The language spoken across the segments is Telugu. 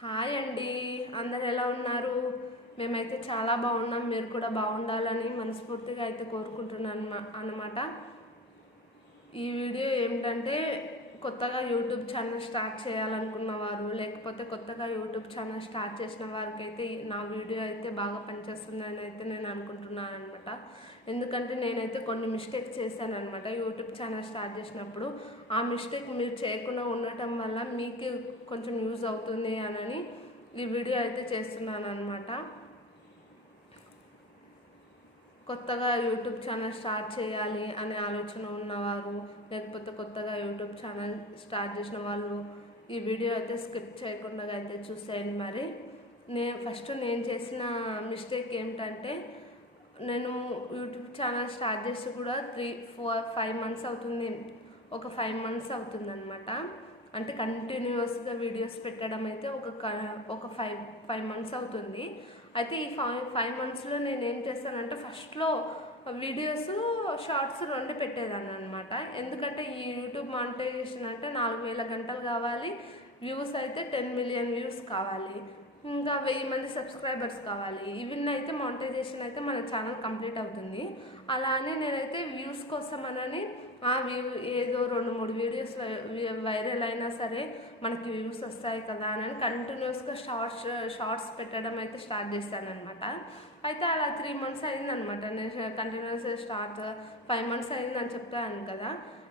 హాయ్ అండి. అందరు ఎలా ఉన్నారు? మేమైతే చాలా బాగున్నాం. మీరు కూడా బాగుండాలని మనస్ఫూర్తిగా అయితే కోరుకుంటున్నాను అన్నమాట. ఈ వీడియో ఏమిటంటే కొత్తగా యూట్యూబ్ ఛానల్ స్టార్ట్ చేయాలనుకున్న వారు లేకపోతే కొత్తగా యూట్యూబ్ ఛానల్ స్టార్ట్ చేసిన వారికి అయితే నా వీడియో అయితే బాగా పనిచేస్తుందని అయితే నేను అనుకుంటున్నాను అనమాట ఎందుకంటే నేనైతే కొన్ని మిస్టేక్స్ చేశాను అనమాట యూట్యూబ్ ఛానల్ స్టార్ట్ చేసినప్పుడు. ఆ మిస్టేక్ మీరు చేయకుండా ఉండటం వల్ల మీకు కొంచెం యూజ్ అవుతుంది అని ఈ వీడియో అయితే చేస్తున్నాను అనమాట కొత్తగా యూట్యూబ్ ఛానల్ స్టార్ట్ చేయాలి అనే ఆలోచన ఉన్నవారు లేకపోతే కొత్తగా యూట్యూబ్ ఛానల్ స్టార్ట్ చేసిన వాళ్ళు ఈ వీడియో అయితే స్కిప్ చేయకుండా అయితే చూసేయండి మరి. నేను ఫస్ట్ నేను చేసిన మిస్టేక్ ఏమిటంటే నేను యూట్యూబ్ ఛానల్ స్టార్ట్ చేసి కూడా త్రీ ఫోర్ ఫైవ్ మంత్స్ అవుతుంది ఒక ఫైవ్ మంత్స్ అవుతుంది అనమాట అంటే కంటిన్యూస్గా వీడియోస్ పెట్టడం అయితే ఒక ఒక ఫైవ్ ఫైవ్ మంత్స్ అవుతుంది. అయితే ఈ ఫైవ్ ఫైవ్ మంత్స్లో నేను ఏం చేస్తానంటే ఫస్ట్లో వీడియోస్ షార్ట్స్ రెండు పెట్టేదాన్ని అనమాట ఎందుకంటే ఈ యూట్యూబ్ మానిటైజేషన్ అంటే నాలుగు వేల గంటలు కావాలి వ్యూస్ అయితే టెన్ మిలియన్ వ్యూస్ కావాలి ఇంకా వెయ్యి మంది సబ్స్క్రైబర్స్ కావాలి. ఇవన్నీ అయితే మానిటైజేషన్ అయితే మన ఛానల్ కంప్లీట్ అవుతుంది. అలానే నేనైతే వ్యూస్ కోసం అనని ఆ వ్యూ ఏదో రెండు వీడియోస్ వైరల్ అయినా సరే మనకి వ్యూస్ వస్తాయి కదా అని కంటిన్యూస్గా షార్ట్స్ షార్ట్స్ పెట్టడం అయితే స్టార్ట్ చేశాను అనమాట అయితే అలా త్రీ మంత్స్ అయిందనమాట నేను కంటిన్యూస్ స్టార్ట్ ఫైవ్ మంత్స్ అయిందని చెప్తాను కదా.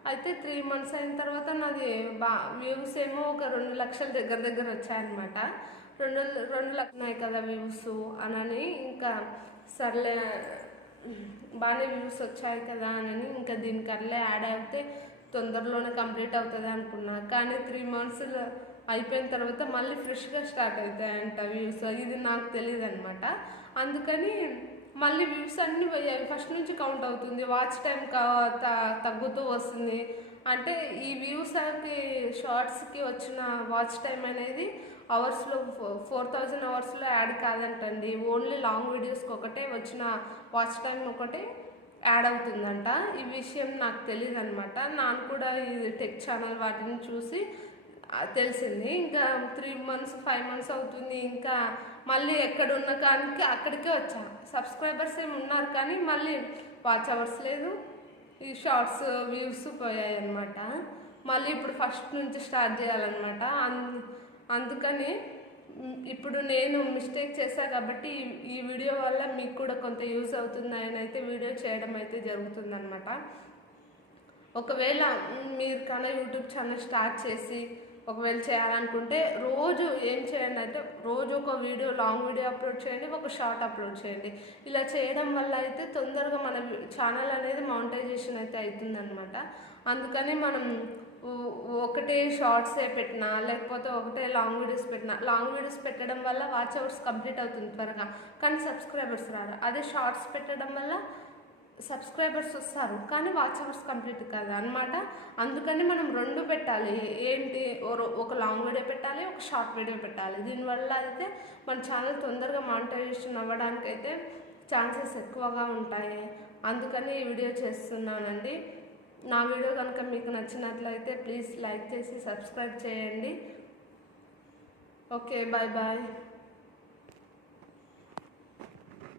అయితే త్రీ మంత్స్ అయిన తర్వాత నాది బా వ్యూస్ ఏమో ఒక రెండు లక్షల దగ్గర దగ్గర వచ్చాయన్నమాట. రెండు రెండు లక్షలు ఉన్నాయి కదా వ్యూస్ అనని ఇంకా సర్లే బాగానే వ్యూస్ వచ్చాయి కదా అని ఇంకా దీనికి అట్లే యాడ్ అయితే తొందరలోనే కంప్లీట్ అవుతుంది అనుకున్నా. కానీ త్రీ మంత్స్ అయిపోయిన తర్వాత మళ్ళీ ఫ్రెష్గా స్టార్ట్ అవుతాయంట వ్యూస్ ఇది నాకు తెలియదు అనమాట అందుకని మళ్ళీ వ్యూస్ అన్నీ పోయాయి. ఫస్ట్ నుంచి కౌంట్ అవుతుంది. వాచ్ టైం తగ్గుతూ వస్తుంది. అంటే ఈ వ్యూస్కి షార్ట్స్కి వచ్చిన వాచ్ టైం అనేది అవర్స్లో ఫోర్ థౌజండ్ అవర్స్లో యాడ్ కాదంటండి. ఓన్లీ లాంగ్ వీడియోస్కి ఒకటే వచ్చిన వాచ్ టైం ఒకటే యాడ్ అవుతుందంట. ఈ విషయం నాకు తెలియదు అనమాట నాన్న కూడా ఇది టెక్ ఛానల్ వాటిని చూసి తెలిసింది. ఇంకా త్రీ మంత్స్ ఫైవ్ మంత్స్ అవుతుంది. ఇంకా మళ్ళీ ఎక్కడ ఉన్న కానికి అక్కడికే వచ్చా. సబ్స్క్రైబర్స్ ఏమి ఉన్నారు కానీ మళ్ళీ వాచ్ అవర్స్ లేదు. ఈ షార్ట్స్ వ్యూస్ పోయాయి అనమాట మళ్ళీ ఇప్పుడు ఫస్ట్ నుంచి స్టార్ట్ చేయాలన్నమాట. అందుకని ఇప్పుడు నేను మిస్టేక్ చేశా కాబట్టి ఈ- వీడియో వల్ల మీకు కూడా కొంత యూజ్ అవుతుంది అని అయితే వీడియో చేయడం అయితే జరుగుతుందనమాట ఒకవేళ మీరు కన్నా యూట్యూబ్ ఛానల్ స్టార్ట్ చేసి ఒకవేళ చేయాలనుకుంటే రోజు ఏం చేయండి అంటే రోజు ఒక వీడియో లాంగ్ వీడియో అప్లోడ్ చేయండి ఒక షార్ట్ అప్లోడ్ చేయండి. ఇలా చేయడం వల్ల అయితే తొందరగా మన ఛానల్ అనేది మౌంటైజేషన్ అయితే అవుతుందన్నమాట. అందుకని మనం ఒకటే షార్ట్సే పెట్టినా లేకపోతే ఒకటే లాంగ్ వీడియోస్ పెట్టినా లాంగ్ వీడియోస్ పెట్టడం వల్ల వాచ్ అవర్స్ కంప్లీట్ అవుతుంది త్వరగా. కానీ సబ్స్క్రైబర్స్ రారు? అదే షార్ట్స్ పెట్టడం వల్ల సబ్స్క్రైబర్స్ వస్తారు కానీ వాచ్ అవర్స్ కంప్లీట్ కాదు అనమాట అందుకని మనం రెండు పెట్టాలి. ఏంటి? ఓ- ఒక లాంగ్ వీడియో పెట్టాలి ఒక షార్ట్ వీడియో పెట్టాలి. దీనివల్ల అయితే మన ఛానల్ తొందరగా మానిటైజేషన్ అవ్వడానికి అయితే ఛాన్సెస్ ఎక్కువగా ఉంటాయి. అందుకని ఈ వీడియో చేస్తున్నానండి. నా వీడియో కనుక మీకు నచ్చినట్లయితే ప్లీజ్ లైక్ చేసి సబ్స్క్రైబ్ చేయండి. Okay bye bye